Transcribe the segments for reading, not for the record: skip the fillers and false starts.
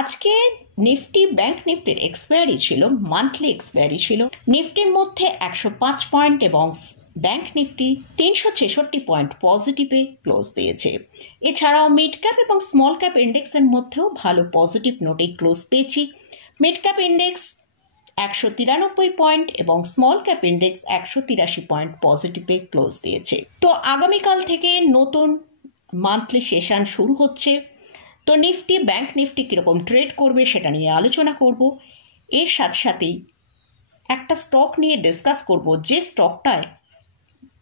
আজকে Nifty bank নিফটির expiry ছিল, মান্থলি এক্সপায়ারি ছিল। নিফটির মধ্যে 105 পয়েন্ট এবং ব্যাংক নিফটি 366 পয়েন্ট পজিটিভে ক্লোজ দিয়েছে। এছাড়াও মিড ক্যাপ এবং স্মল ক্যাপ ইন্ডেক্সের মধ্যেও ভালো পজিটিভ নোটে ক্লোজ পেয়েছি। মিড ক্যাপ ইন্ডেক্স 193 পয়েন্ট এবং স্মল ক্যাপ ইন্ডেক্স 183 পয়েন্ট পজিটিভে ক্লোজ দিয়েছে। তো আগামীকাল থেকে নতুন মান্থলি সেশন শুরু হচ্ছে। তো নিফটি ব্যাংক নিফটি কীরকম ট্রেড করবে সেটা নিয়ে আলোচনা করব। এর সাথে সাথেই একটা স্টক নিয়ে ডিসকাস করব, যে স্টকটায়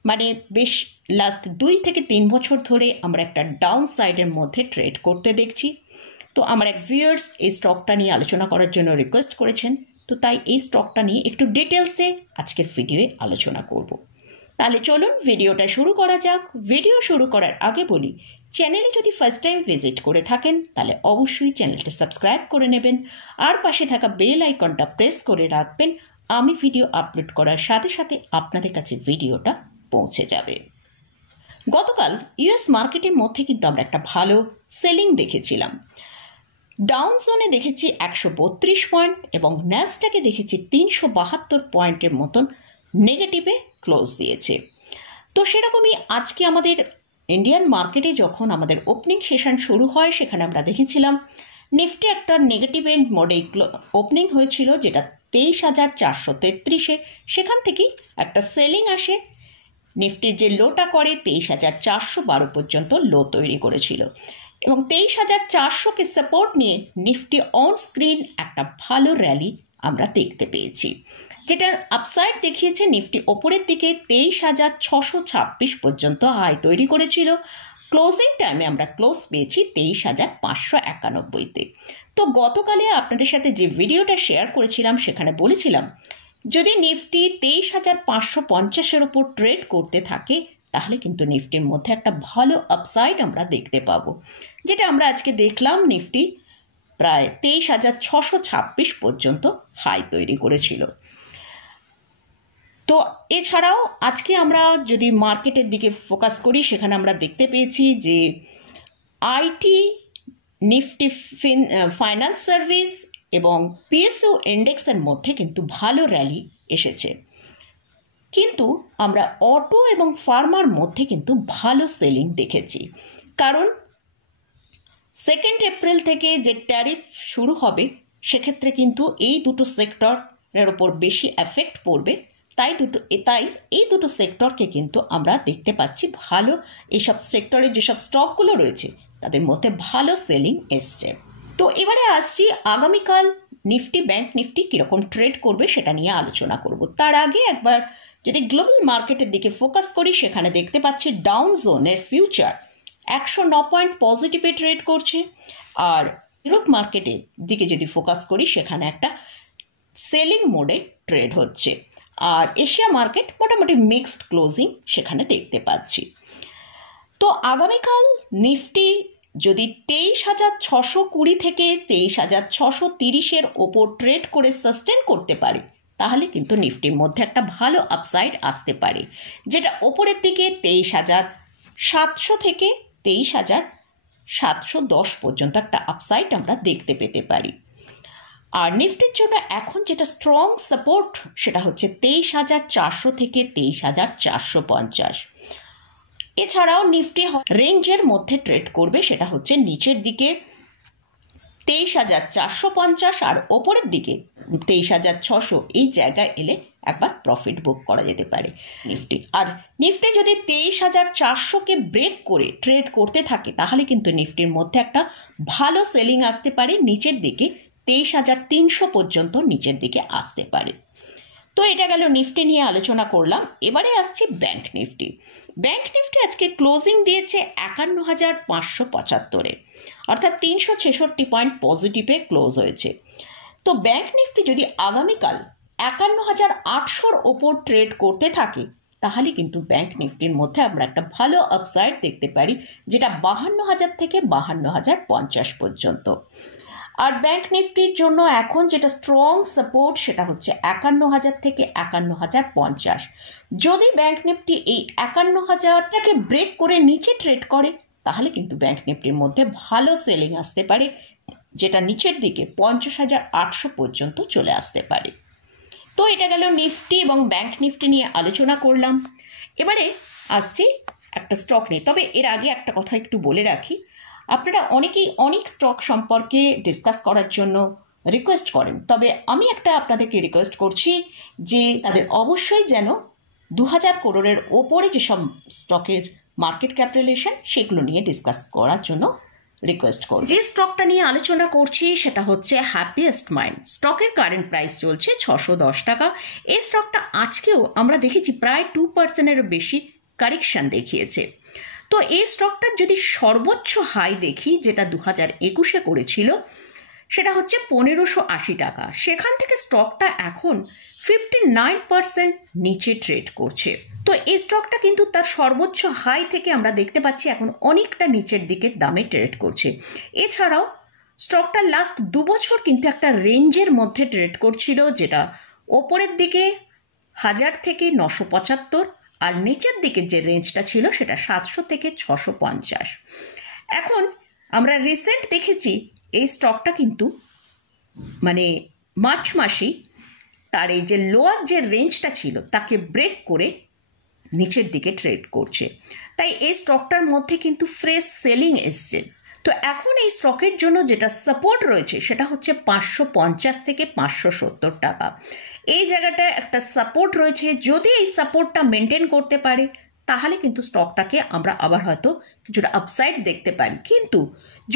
মানে বেশ লাস্ট 2 থেকে 3 বছর ধরে আমরা একটা ডাউন সাইডের মধ্যে ট্রেড করতে দেখছি। তো আমার এক ভিউয়ার্স এই স্টকটা নিয়ে আলোচনা করার জন্য রিকোয়েস্ট করেছেন, তো তাই এই স্টকটা নিয়ে একটু ডিটেলসে আজকের ভিডিওয়ে আলোচনা করব। তাহলে চলুন ভিডিওটা শুরু করা যাক। ভিডিও শুরু করার আগে বলি, চ্যানেলে যদি ফার্স্ট টাইম ভিজিট করে থাকেন তাহলে অবশ্যই চ্যানেলটা সাবস্ক্রাইব করে নেবেন আর পাশে থাকা বেল আইকনটা প্রেস করে রাখবেন। আমি ভিডিও আপলোড করার সাথে সাথে আপনাদের কাছে ভিডিওটা পৌঁছে যাবে। গতকাল ইউএস মার্কেটের মধ্যে কিন্তু আমরা একটা ভালো সেলিং দেখেছিলাম। ডাউন জোনে দেখেছি 132 পয়েন্ট এবং ন্যাসডাকে দেখেছি 372 পয়েন্টের মতন নেগেটিভে ক্লোজ দিয়েছে। তো সেরকমই আজকে আমাদের ইন্ডিয়ান মার্কেটে যখন আমাদের ওপেনিং সেশন শুরু হয় সেখানে আমরা দেখেছিলাম নিফটি একটা নেগেটিভ এন্ড মোডে ওপেনিং হয়েছিল, যেটা 23,433-এ। সেখান থেকেই একটা সেলিং আসে। নিফটির যে লোটা করে 23,412 পর্যন্ত লো তৈরি করেছিল এবং 23,400-কে সাপোর্ট নিয়ে নিফটি অন স্ক্রিন একটা ভালো র্যালি আমরা দেখতে পেয়েছি, যেটার আপসাইড দেখিয়েছে নিফটি ওপরের দিকে 23,626 পর্যন্ত হাই তৈরি করেছিল। ক্লোজিং টাইমে আমরা ক্লোজ পেয়েছি 23,591-তে। তো গতকালে আপনাদের সাথে যে ভিডিওটা শেয়ার করেছিলাম সেখানে বলেছিলাম যদি নিফটি 23,550-এর উপর ট্রেড করতে থাকে তাহলে কিন্তু নিফটির মধ্যে একটা ভালো আপসাইড আমরা দেখতে পাবো, যেটা আমরা আজকে দেখলাম। নিফটি প্রায় 23,626 পর্যন্ত হাই তৈরি করেছিল। তো এছাড়াও আজকে আমরা যদি মার্কেটের দিকে ফোকাস করি সেখানে আমরা দেখতে পেয়েছি যে আইটি, নিফটি ফাইন্যান্স সার্ভিস এবং পিএসইউ ইন্ডেক্সের মধ্যে কিন্তু ভালো র্যালি এসেছে, কিন্তু আমরা অটো এবং ফার্মার মধ্যে কিন্তু ভালো সেলিং দেখেছি। কারণ 2 এপ্রিল থেকে যে ট্যারিফ শুরু হবে সেক্ষেত্রে কিন্তু এই দুটো সেক্টরের ওপর বেশি এফেক্ট পড়বে। তাই এই দুটো সেক্টরকে কিন্তু আমরা দেখতে পাচ্ছি ভালো, এইসব সেক্টরে যেসব স্টকগুলো রয়েছে তাদের মধ্যে ভালো সেলিং এসছে। তো এবারে আসছি আগামীকাল নিফটি ব্যাংক নিফটি কীরকম ট্রেড করবে সেটা নিয়ে আলোচনা করব। তার আগে একবার যদি গ্লোবাল মার্কেটের দিকে ফোকাস করি সেখানে দেখতে পাচ্ছি ডাউন জোনের ফিউচার 109 পয়েন্ট পজিটিভে ট্রেড করছে। আর ইউরোপ মার্কেটের দিকে যদি ফোকাস করি সেখানে একটা সেলিং মোডে ট্রেড হচ্ছে। আর এশিয়া মার্কেট মোটামুটি মিক্সড ক্লোজিং সেখানে দেখতে পাচ্ছি। তো আগামীকাল নিফটি যদি 23,620 থেকে 23,630-এর ওপর ট্রেড করে সাস্টেন করতে পারে তাহলে কিন্তু নিফটির মধ্যে একটা ভালো আপসাইড আসতে পারে, যেটা ওপরের দিকে 23,700 থেকে 23,710 পর্যন্ত একটা আপসাইড আমরা দেখতে পেতে পারি। আর নিফটির জন্য এখন যেটা স্ট্রং সাপোর্ট সেটা হচ্ছে 23,400 থেকে 23,450। এছাড়াও নিফটি রেঞ্জের মধ্যে ট্রেড করবে, সেটা হচ্ছে নিচের দিকে 23,450 আর ওপরের দিকে 23,600। এই জায়গায় এলে একবার প্রফিট বুক করা যেতে পারে নিফটি। আর নিফটি যদি 23,400-কে ব্রেক করে ট্রেড করতে থাকে তাহলে কিন্তু নিফটির মধ্যে একটা ভালো সেলিং আসতে পারে, নিচের দিকে 23,300 পর্যন্ত নিচের দিকে আসতে পারে। তো এটা গেল নিফটি নিয়ে আলোচনা করলাম। এবারে আসছে ব্যাংক নিফটি। ব্যাংক নিফটি আজকে ক্লোজিং দিয়েছে 51,575-এ, অর্থাৎ 366 পয়েন্ট পজিটিভে ক্লোজ হয়েছে। তো ব্যাংক নিফটি যদি আগামীকাল 51,800-র ওপর ট্রেড করতে থাকে তাহলে কিন্তু ব্যাংক নিফটির মধ্যে আমরা একটা ভালো আপসাইড দেখতে পারি, যেটা 52,000 থেকে 52,050 পর্যন্ত। আর ব্যাংক নিফটির জন্য এখন যেটা স্ট্রং সাপোর্ট সেটা হচ্ছে 51,000 থেকে 51,050। যদি ব্যাংক নিফটি এই 51,000টাকে ব্রেক করে নিচে ট্রেড করে তাহলে কিন্তু ব্যাংক নিফটির মধ্যে ভালো সেলিং আসতে পারে, যেটা নিচের দিকে 50,800 পর্যন্ত চলে আসতে পারে। তো এটা গেল নিফটি এবং ব্যাংক নিফটি নিয়ে আলোচনা করলাম। এবারে আসছি একটা স্টক নিয়ে। তবে এর আগে একটা কথা একটু বলে রাখি, আপনারা অনেকেই অনেক স্টক সম্পর্কে ডিসকাস করার জন্য রিকোয়েস্ট করেন, তবে আমি একটা আপনাদেরকে রিকোয়েস্ট করছি যে তাদের অবশ্যই যেন 2000 করোড়ের ওপরে যেসব স্টকের মার্কেট ক্যাপিটালাইজেশন সেগুলো নিয়ে ডিসকাস করার জন্য রিকোয়েস্ট করব। যে স্টকটা নিয়ে আলোচনা করছি সেটা হচ্ছে হ্যাপিয়েস্ট মাইন্ড। স্টকের কারেন্ট প্রাইস চলছে 610 টাকা। এই স্টকটা আজকেও আমরা দেখেছি প্রায় 2%-এরও বেশি কারেকশন দেখিয়েছে। তো এই স্টকটার যদি সর্বোচ্চ হাই দেখি, যেটা 2021-এ করেছিল, সেটা হচ্ছে 1580 টাকা। সেখান থেকে স্টকটা এখন 59% নিচে ট্রেড করছে। তো এই স্টকটা কিন্তু তার সর্বোচ্চ হাই থেকে আমরা দেখতে পাচ্ছি এখন অনেকটা নিচের দিকের দামে ট্রেড করছে। এছাড়াও স্টকটা লাস্ট 2 বছর কিন্তু একটা রেঞ্জের মধ্যে ট্রেড করছিল, যেটা ওপরের দিকে 1000 থেকে 975, আর নিচের দিকে যে রেঞ্জটা ছিল সেটা 700 থেকে 650। এখন আমরা রিসেন্ট দেখেছি এই স্টকটা কিন্তু মানে মার্চ মাসেই তার এই যে লোয়ার যে রেঞ্জটা ছিল তাকে ব্রেক করে নিচের দিকে ট্রেড করছে। তাই এই স্টকটার মধ্যে কিন্তু ফ্রেশ সেলিং এসছে। তো এখন এই স্টকের জন্য যেটা সাপোর্ট রয়েছে সেটা হচ্ছে 550 থেকে 570 টাকা। এই জায়গাটায় একটা সাপোর্ট রয়েছে। যদি এই সাপোর্টটা মেনটেন করতে পারে তাহলে কিন্তু স্টকটাকে আমরা আবার হয়তো কিছুটা আপসাইড দেখতে পারি, কিন্তু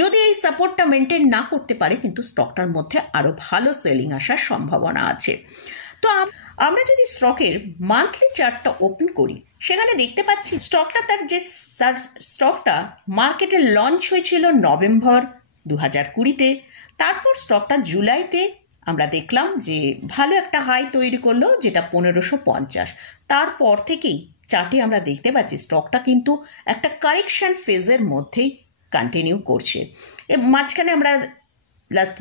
যদি এই সাপোর্টটা মেনটেন না করতে পারে কিন্তু স্টকটার মধ্যে আরও ভালো সেলিং আসার সম্ভাবনা আছে। তো আমরা যদি স্টকের মান্থলি চার্টটা ওপেন করি, সেখানে দেখতে পাচ্ছি স্টকটা তার স্টকটা মার্কেটে লঞ্চ হয়েছিল নভেম্বর 2020-তে। তারপর স্টকটা জুলাইতে আমরা দেখলাম যে ভালো একটা হাই তৈরি করলো, যেটা 1550। তারপর থেকেই চার্টে আমরা দেখতে পাচ্ছি স্টকটা কিন্তু একটা কারেকশন ফেজের মধ্যেই কন্টিনিউ করছে। মাঝখানে আমরা লাস্ট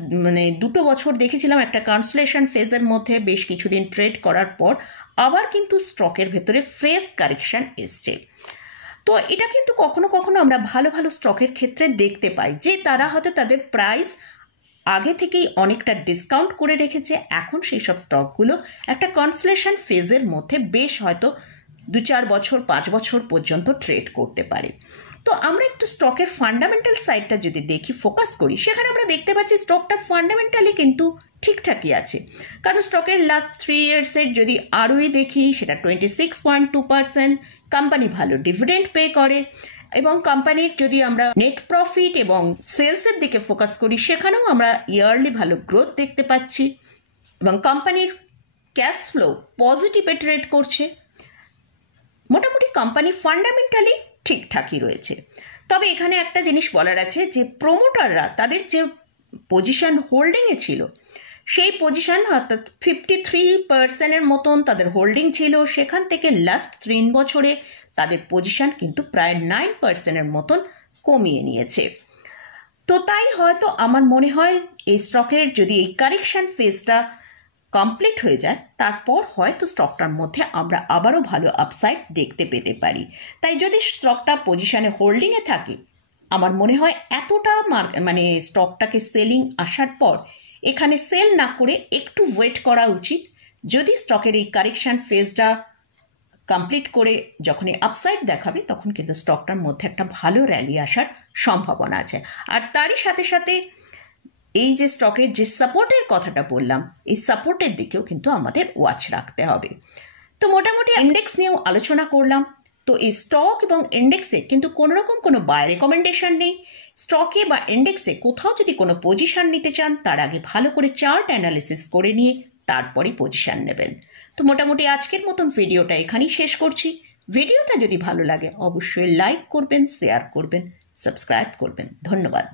2 বছর দেখেছিলাম একটা কনসলেশন ফেজের মধ্যে বেশ কিছুদিন ট্রেড করার পর আবার কিন্তু স্টকের ভেতরে ফ্রেশ কারেকশন এসছে। তো এটা কিন্তু কখনো কখনো আমরা ভালো ভালো স্টকের ক্ষেত্রে দেখতে পাই যে তারা হয়তো তাদের প্রাইস আগে থেকেই অনেকটা ডিসকাউন্ট করে রেখেছে। এখন সেই সব স্টকগুলো একটা কনসলেশন ফেজের মধ্যে বেশ হয়তো 2-4 বছর 5 বছর পর্যন্ত ট্রেড করতে পারে। তো আমরা একটু স্টকের ফান্ডামেন্টাল সাইডটা যদি দেখি, ফোকাস করি, সেখানে আমরা দেখতে পাচ্ছি স্টকটা ফান্ডামেন্টালি কিন্তু ঠিকঠাকই আছে। কারণ স্টকের লাস্ট 3 ইয়ার্সের যদি আরওই দেখি সেটা 26.2%। কোম্পানি ভালো ডিভিডেন্ড পে করে, এবং কোম্পানির যদি আমরা নেট প্রফিট এবং সেলসের দিকে ফোকাস করি সেখানেও আমরা ইয়ারলি ভালো গ্রোথ দেখতে পাচ্ছি, এবং কোম্পানির ক্যাশ ফ্লো পজিটিভে ট্রেড করছে। মোটামুটি কোম্পানি ফান্ডামেন্টালি ঠিকঠাকই রয়েছে। তবে এখানে একটা জিনিস বলার আছে যে প্রমোটাররা তাদের যে পজিশন হোল্ডিংয়ে ছিল সেই পজিশন অর্থাৎ 53%-এর মতন তাদের হোল্ডিং ছিল, সেখান থেকে লাস্ট 3 বছরে তাদের পজিশন কিন্তু প্রায় 9%-এর মতন কমিয়ে নিয়েছে। তো তাই হয়তো আমার মনে হয় এই স্টকের যদি এই কারেকশন ফেজটা কমপ্লিট হয়ে যায় তারপর হয়তো স্টকটার মধ্যে আমরা আবারও ভালো আপসাইড দেখতে পেতে পারি। তাই যদি স্টকটা পজিশনে হোল্ডিংয়ে থাকে, আমার মনে হয় এতটা স্টকটাকে সেলিং আসার পর এখানে সেল না করে একটু ওয়েট করা উচিত। যদি স্টকের এই কারেকশন ফেজটা কমপ্লিট করে যখন এই আপসাইড দেখাবে তখন কিন্তু স্টকটার মধ্যে একটা ভালো র্যালি আসার সম্ভাবনা আছে। আর তারই সাথে সাথে এই যে স্টকের যে সাপোর্টের কথাটা বললাম, এই সাপোর্টের দিকেও কিন্তু আমাদের ওয়াচ রাখতে হবে। তো মোটামুটি ইন্ডেক্স নিয়েও আলোচনা করলাম। তো এই স্টক এবং ইন্ডেক্সে কিন্তু কোনোরকম কোনো বাই রেকমেন্ডেশন নেই। স্টকে বা ইন্ডেক্সে কোথাও যদি কোনো পজিশন নিতে চান তার আগে ভালো করে চার্ট অ্যানালিসিস করে নিয়ে তারপরে পজিশন নেবেন। তো মোটামুটি আজকের মতন ভিডিওটা এখানেই শেষ করছি। ভিডিওটা যদি ভালো লাগে অবশ্যই লাইক করবেন, শেয়ার করবেন, সাবস্ক্রাইব করবেন। ধন্যবাদ।